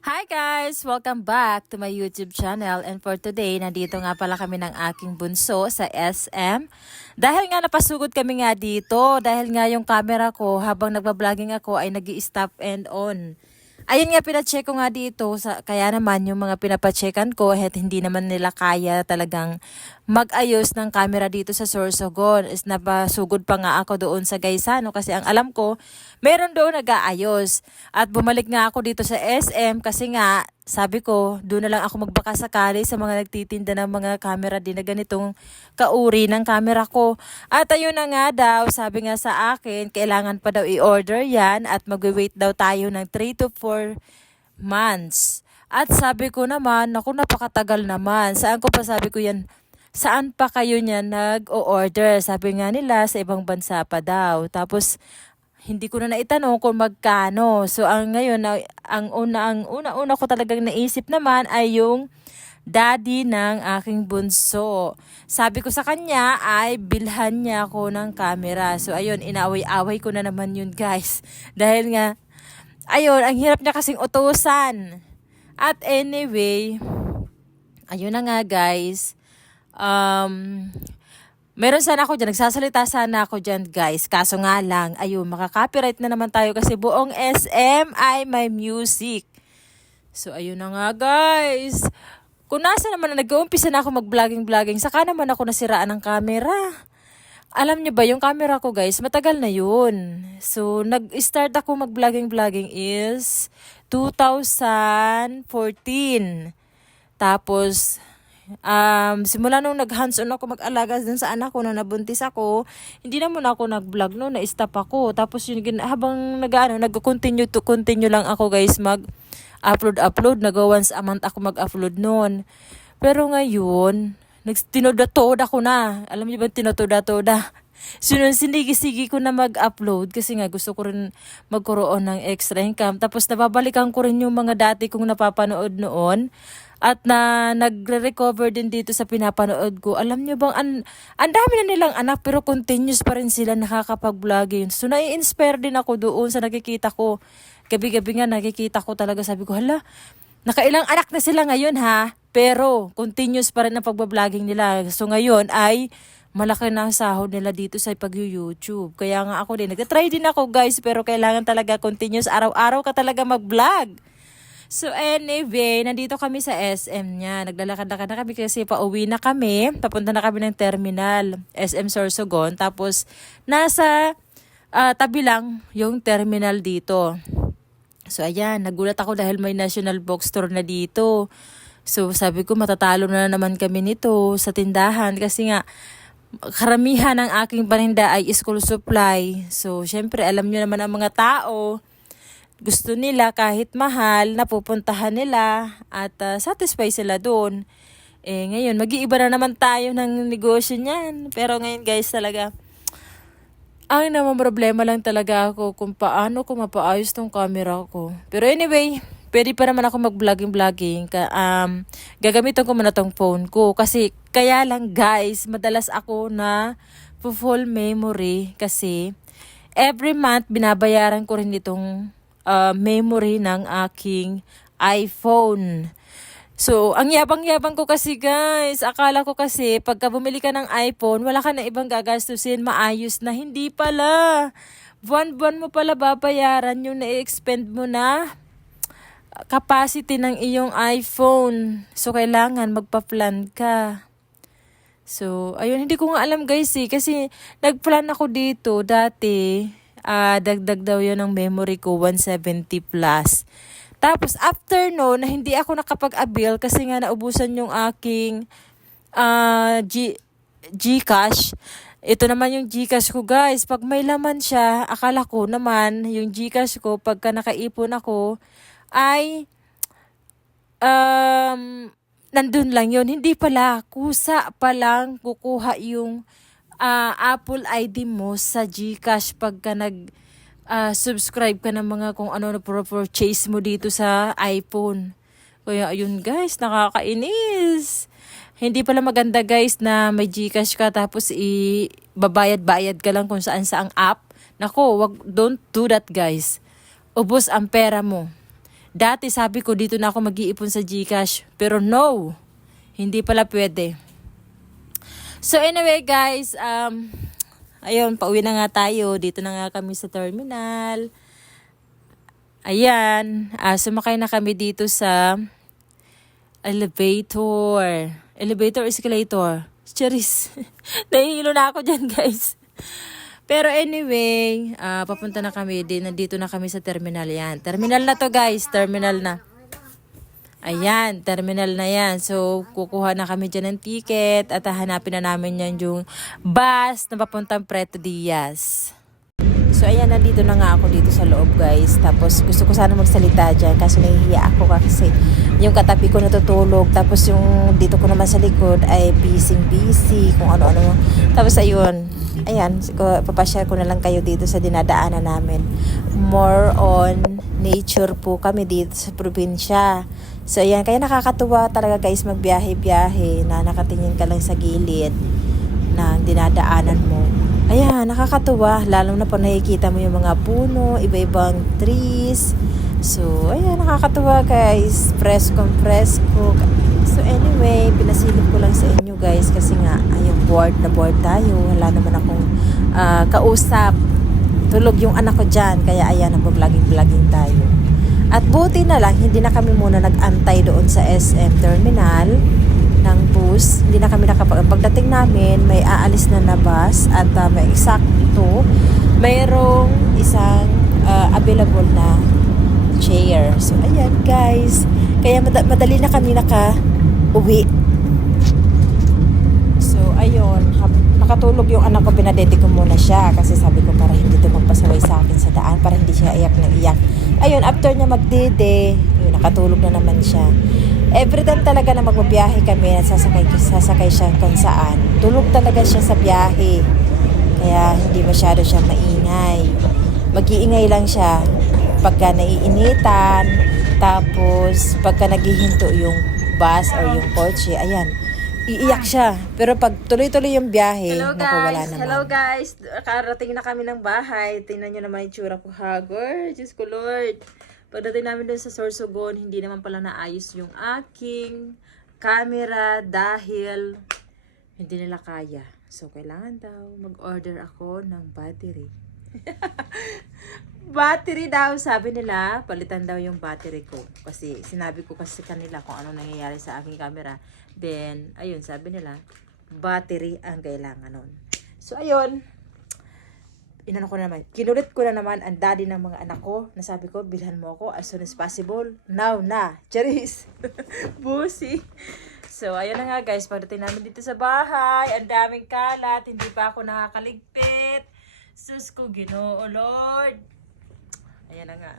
Hi guys! Welcome back to my YouTube channel and for today, nandito nga pala kami ng aking bunso sa SM. Dahil nga napasugod kami nga dito, dahil nga yung camera ko habang nagbabloging ako ay nag stop and on. Ayun nga, pinacheck ko nga dito, sa, kaya naman yung mga pinapacheckan ko, at hindi naman nila kaya talagang mag-ayos ng camera dito sa Sorsogon. Is napasugod pa nga ako doon sa Gaisano kasi ang alam ko, meron doon nag-aayos. At bumalik nga ako dito sa SM kasi nga, sabi ko, doon na lang ako magbaka sakali sa mga nagtitinda ng mga camera din na ganitong kauri ng camera ko. At ayun na nga daw, sabi nga sa akin, kailangan pa daw i-order yan at mag-wait daw tayo ng 3 to 4 months. At sabi ko naman, naku napakatagal naman. Saan ko pa sabi ko yan, saan pa kayo niya nag-o-order? Sabi nga nila, sa ibang bansa pa daw. Tapos, hindi ko na naitanong kung magkano. So ang ngayon ang una ang una-una ko talagang naisip naman ay yung daddy ng aking bunso. Sabi ko sa kanya ay bilhan niya ako ng camera. So ayun, inaway-away ko na naman yun guys. Dahil nga ayun, ang hirap niya kasing utusan. At anyway, ayun na nga guys. Um, Meron sana ako dyan, nagsasalita sana ako dyan guys. Kaso nga lang, ayun, makaka-copyright na naman tayo kasi buong SM ay may music. So ayun na nga guys. Kung nasa naman na nag-uumpisa na ako mag-vlogging-vlogging, saka naman ako nasiraan ng camera. Alam niyo ba, yung camera ko guys, matagal na yun. So, nag-start ako mag-vlogging-vlogging is 2014. Tapos, um, simula nung nag-hands-on ako mag-alaga dun sa anak ko na nabuntis ako, hindi naman ako nag-vlog no, na-stop ako. Tapos yun, habang nag-ano, nag-continue to continue lang ako guys mag upload upload nag once a month ako mag-upload noon. Pero ngayon, nagtinoda-toda ko na. Alam niyo ba tinotoda-toda? Sunod, sinigi-sigi ko na mag-upload kasi nga gusto ko rin magkaroon ng extra income. Tapos nababalikan ko rin yung mga dati kong napapanood noon at na nagre-recover din dito sa pinapanood ko. Alam niyo bang, an, ang dami na nilang anak pero continuous pa rin sila nakakapag-vlogging. So nai-inspire din ako doon sa nakikita ko. Gabi-gabi nga nakikita ko talaga sabi ko, hala, nakailang anak na sila ngayon ha. Pero continuous pa rin ang pagbabloging nila. So ngayon ay malaki na ang sahod nila dito sa pag-YouTube. Kaya nga ako din, nagtatry din ako guys, pero kailangan talaga continuous, araw-araw ka talaga mag-vlog. So anyway, nandito kami sa SM niya. Naglalakad-lakad na kami kasi pauwi na kami. Papunta na kami ng terminal, SM Sorsogon. Tapos nasa ah, tabi lang yung terminal dito. So ayan, nagulat ako dahil may National Bookstore na dito. So sabi ko matatalo na naman kami nito sa tindahan kasi nga karamihan ng aking paninda ay school supply. So syempre alam niyo naman ang mga tao, gusto nila kahit mahal, napupuntahan nila at uh, satisfy sila doon. Eh ngayon, mag-iiba na naman tayo ng negosyo niyan. Pero ngayon guys talaga, ang naman problema lang talaga ako kung paano ko mapaayos tong camera ko. Pero anyway, pwede pa naman ako mag-vlogging-vlogging. Um, gagamitin ko muna tong phone ko. Kasi kaya lang guys, madalas ako na full memory kasi every month binabayaran ko rin itong uh, memory ng aking iPhone. So, ang yabang-yabang ko kasi guys, akala ko kasi pagka bumili ka ng iPhone, wala ka na ibang gagastusin, maayos na. Hindi pala. Buwan-buwan mo pala babayaran yung na-expend mo na capacity ng iyong iPhone. So, kailangan magpa-plan ka. So, ayun, hindi ko nga alam guys eh. Kasi nag-plan ako dito dati. ah dagdag daw yun ng memory ko, 170 plus. Tapos, after no, na hindi ako nakapag-avail kasi nga naubusan yung aking ah G Gcash. Ito naman yung Gcash ko guys. Pag may laman siya, akala ko naman yung Gcash ko pagka nakaipon ako ay um, nandun lang yun. Hindi pala, kusa pa lang kukuha yung ah, Apple ID mo sa GCash pagka nag ah, subscribe ka ng mga kung ano na purchase mo dito sa iPhone. Kaya ayun guys, nakakainis. Hindi pala maganda guys na may GCash ka tapos i babayad-bayad ka lang kung saan saang app. Nako, wag don't do that guys. Ubos ang pera mo. Dati sabi ko dito na ako mag-iipon sa GCash. Pero no, hindi pala pwede. So anyway guys, um, ayun, pauwi na nga tayo. Dito na nga kami sa terminal. Ayan, ah, sumakay na kami dito sa elevator. Elevator, escalator. Charis. Nahihilo na ako dyan guys. Pero anyway, ah, papunta na kami din. Nandito na kami sa terminal yan. Terminal na to guys. Terminal na. Ayan, terminal na yan. So, kukuha na kami dyan ng ticket at hanapin na namin yan yung bus na papuntang Preto Diaz. So, ayan, nandito na nga ako dito sa loob, guys. Tapos, gusto ko sana magsalita dyan kaso nahihiya ako kasi yung katabi ko natutulog. Tapos, yung dito ko naman sa likod ay busy-busy, kung ano-ano. Tapos, ayun, ayan, siguro, papashare ko na lang kayo dito sa dinadaanan namin. More on nature po kami dito sa probinsya. So, ayan, kaya nakakatuwa talaga guys magbiyahe-biyahe na nakatingin ka lang sa gilid na dinadaanan mo. Ayan, nakakatuwa. Lalo na po nakikita mo yung mga puno, iba-ibang trees. So, ayan, nakakatuwa guys. Presko, presko. So, anyway, pinasilip ko lang sa inyo guys kasi nga, ayun, bored na bored tayo. Wala naman akong ah, kausap. Tulog yung anak ko dyan. Kaya ayan, nagbo-vlogging-vlogging tayo. At buti na lang, hindi na kami muna nag-antay doon sa SM Terminal ng bus. Hindi na kami nakapag... Pagdating namin, may aalis na na bus at uh, may eksakto, mayroong isang uh, available na chair. So, ayan guys. Kaya mad- madali na kami naka-uwi. So, ayun. Hab- nakatulog yung anak ko, pinadede ko muna siya kasi sabi ko para hindi to magpasaway sa akin sa daan, para hindi siya iyak na iyak. Ayun, after niya magdede, yun, nakatulog na naman siya. Every time talaga na magbabiyahe kami, sasakay, sasakay siya kung saan. Tulog talaga siya sa biyahe. Kaya hindi masyado siya maingay. Mag-iingay lang siya pagka naiinitan, tapos pagka naghihinto yung bus or yung kotse, ayan, iiyak siya. Pero pag tuloy-tuloy yung biyahe, Hello naku, wala guys! naman. Hello guys! Karating na kami ng bahay. Tingnan nyo naman yung tsura ko. Hagor! Diyos ko Lord! Pagdating namin doon sa Sorsogon, hindi naman pala naayos yung aking camera dahil hindi nila kaya. So, kailangan daw mag-order ako ng battery. battery daw, sabi nila, palitan daw yung battery ko. Kasi sinabi ko kasi kanila kung ano nangyayari sa aking camera. Then, ayun, sabi nila, battery ang kailangan nun. So, ayun, inano ko na naman, kinulit ko na naman ang daddy ng mga anak ko, na sabi ko, bilhan mo ako as soon as possible. Now na. Charis. Busi. So, ayun na nga guys, pagdating namin dito sa bahay, ang daming kalat, hindi pa ako nakakaligpit. Sus ko, ginoo, Lord. Ayan na nga.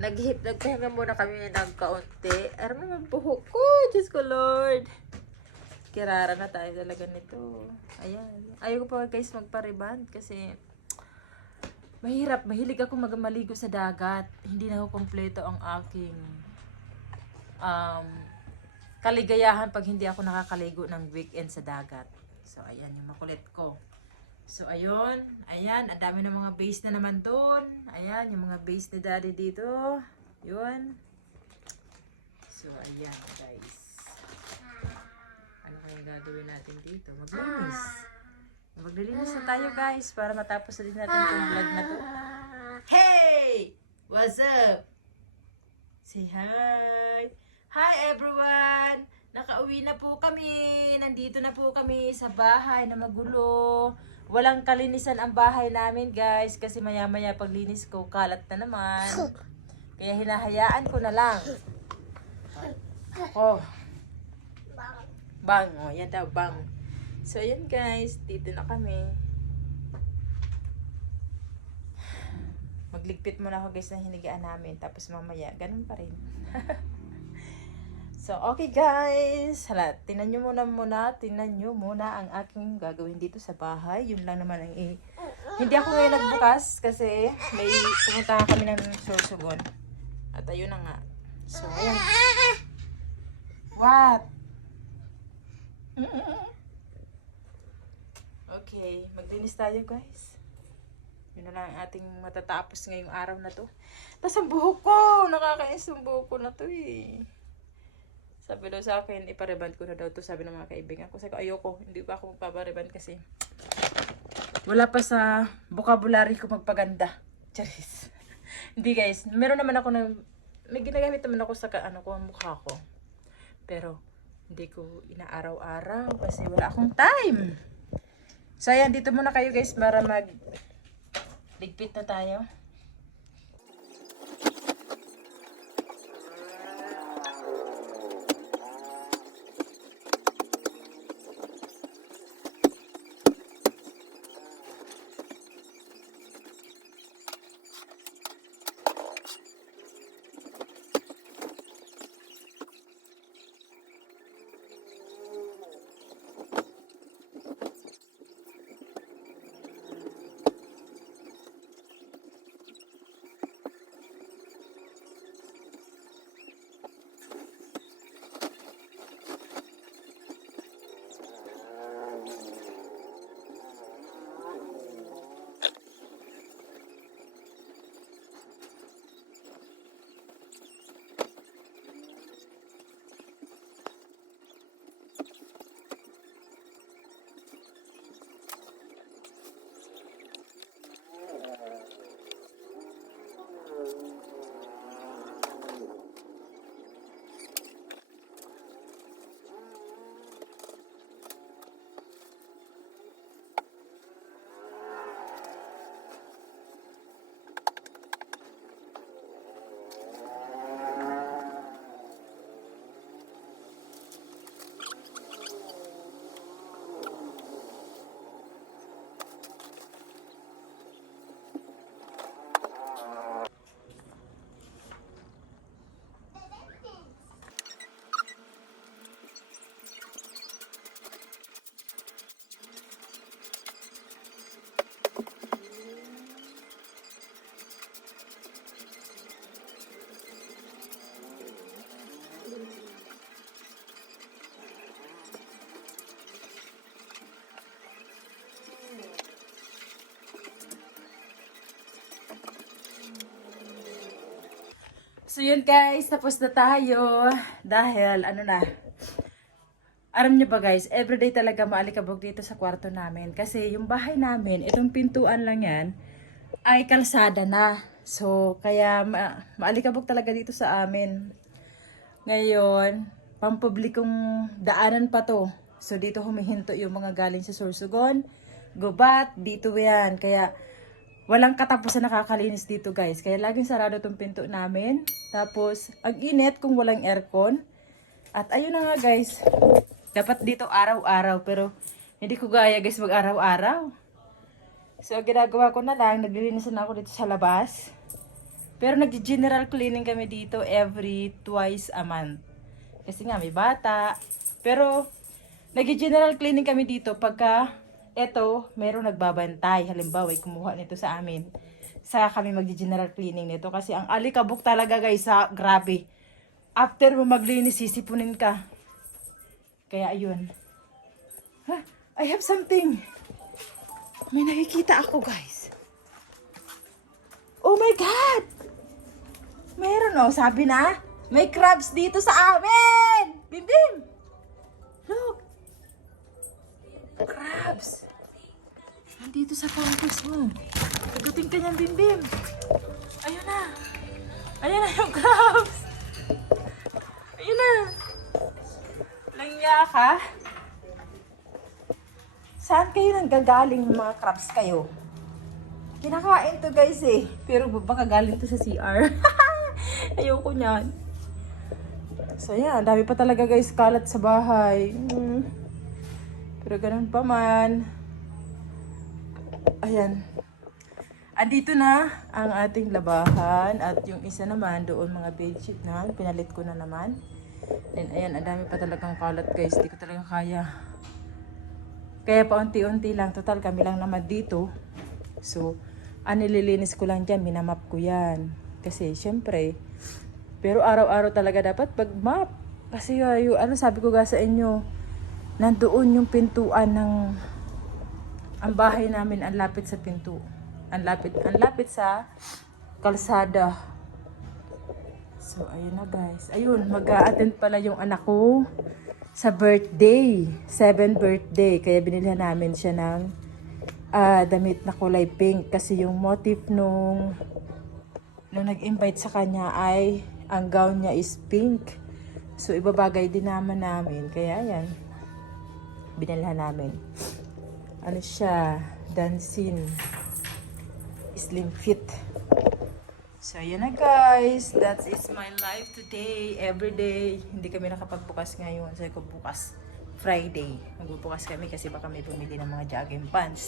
Naghip, nagpahinga muna kami ng kaunti. Aram naman buhok ko, Diyos ko, Lord. Kirara na tayo talaga nito. Ayan. Ayaw ko pa guys magpariband kasi mahirap. Mahilig ako magmaligo sa dagat. Hindi na ako kompleto ang aking um, kaligayahan pag hindi ako nakakaligo ng weekend sa dagat. So, ayan yung makulit ko. So, ayun. Ayan. Ang dami ng mga base na naman doon. Ayan. Yung mga base ni daddy dito. Yun. So, ayan guys. Ano kayang gagawin natin dito? Maglinis. Maglilinis na tayo guys para matapos na din natin itong vlog na to. Hey! What's up? Say hi! Hi everyone! Nakauwi na po kami. Nandito na po kami sa bahay na magulo. Walang kalinisan ang bahay namin guys kasi maya maya paglinis ko kalat na naman. Kaya hinahayaan ko na lang. Oh. Bang. Oh, yan daw, bang. So, ayan guys. Dito na kami. Magligpit muna ako guys ng hinigaan namin. Tapos mamaya, ganun pa rin. so, okay guys. Hala, tinan nyo muna muna. Tinan nyo muna ang aking gagawin dito sa bahay. Yun lang naman ang i... Hindi ako ngayon nagbukas kasi may pumunta kami ng susugon. At ayun na nga. So, ayan. What? Okay, maglinis tayo guys. Yun na lang ang ating matatapos ngayong araw na to. Tapos ang buhok ko! Nakakainis yung buhok ko na to eh. Sabi daw sa akin, ipareband ko na daw to. Sabi ng mga kaibigan ko. Sabi ko, ayoko. Hindi pa ako magpapareband kasi wala pa sa vocabulary ko magpaganda. Charis. Hindi guys, meron naman ako na may ginagamit naman ako sa ano ko, mukha ko. Pero hindi ko inaaraw-araw kasi wala akong time. So ayan, dito muna kayo guys para mag ligpit na tayo. So yun guys, tapos na tayo. Dahil ano na, alam niyo ba guys, everyday talaga maalikabog dito sa kwarto namin. Kasi yung bahay namin, itong pintuan lang yan, ay kalsada na. So, kaya ma maalikabog talaga dito sa amin. Ngayon, pampublikong daanan pa to. So, dito humihinto yung mga galing sa Sorsogon, Gubat, dito yan. Kaya, walang katapusan nakakalinis dito guys. Kaya laging sarado tong pinto namin. Tapos, ang init kung walang aircon. At ayun na nga guys, dapat dito araw-araw pero hindi ko gaya guys mag araw-araw. So, ginagawa ko na lang, naglilinisan ako dito sa labas. Pero nag-general cleaning kami dito every twice a month. Kasi nga may bata. Pero nag-general cleaning kami dito pagka eto, meron nagbabantay. Halimbawa, ay kumuha nito sa amin. Sa kami mag-general cleaning nito. Kasi ang alikabok talaga guys, sa grabe. After mo maglinis, sisipunin ka. Kaya ayun. Ha? I have something. May nakikita ako guys. Oh my God! Meron oh, sabi na, may crabs dito sa amin! Bim Nandito sa campus mo. Pagdating ka niyan, Bim Bim. Ayun na. Ayun na yung crabs. Ayun na. Langya ka? Saan kayo nanggagaling ng mga crabs kayo? Kinakain to guys eh. Pero baka galing to sa CR. Ayoko niyan. So yan, dami pa talaga guys kalat sa bahay. Mm. Pero ganun pa man. Ayan. Andito na ang ating labahan at yung isa naman doon mga bedsheet na pinalit ko na naman. Then ayan, ang dami pa talagang kalat guys. Di ko talaga kaya. Kaya paunti-unti lang. Total kami lang naman dito. So, ang nililinis ko lang dyan, minamap ko yan. Kasi, syempre, pero araw-araw talaga dapat pag-map. Kasi, uh, yung, ano sabi ko ga sa inyo, nandoon yung pintuan ng, ang bahay namin, ang lapit sa pinto. Ang lapit, ang lapit sa kalsada. So, ayun na guys. Ayun, mag-a-attend pala yung anak ko sa birthday. Seven birthday. Kaya binilhan namin siya ng ah, damit na kulay pink. Kasi yung motif nung nung nag-invite sa kanya ay ang gown niya is pink. So, ibabagay din naman namin. Kaya yan, binilhan namin. Ano siya? Dancing. Slim fit. So, yun na guys. That is my life today. Every day. Hindi kami nakapagbukas ngayon. Sabi ko bukas. Friday. Magbubukas kami kasi baka may bumili ng mga jogging pants.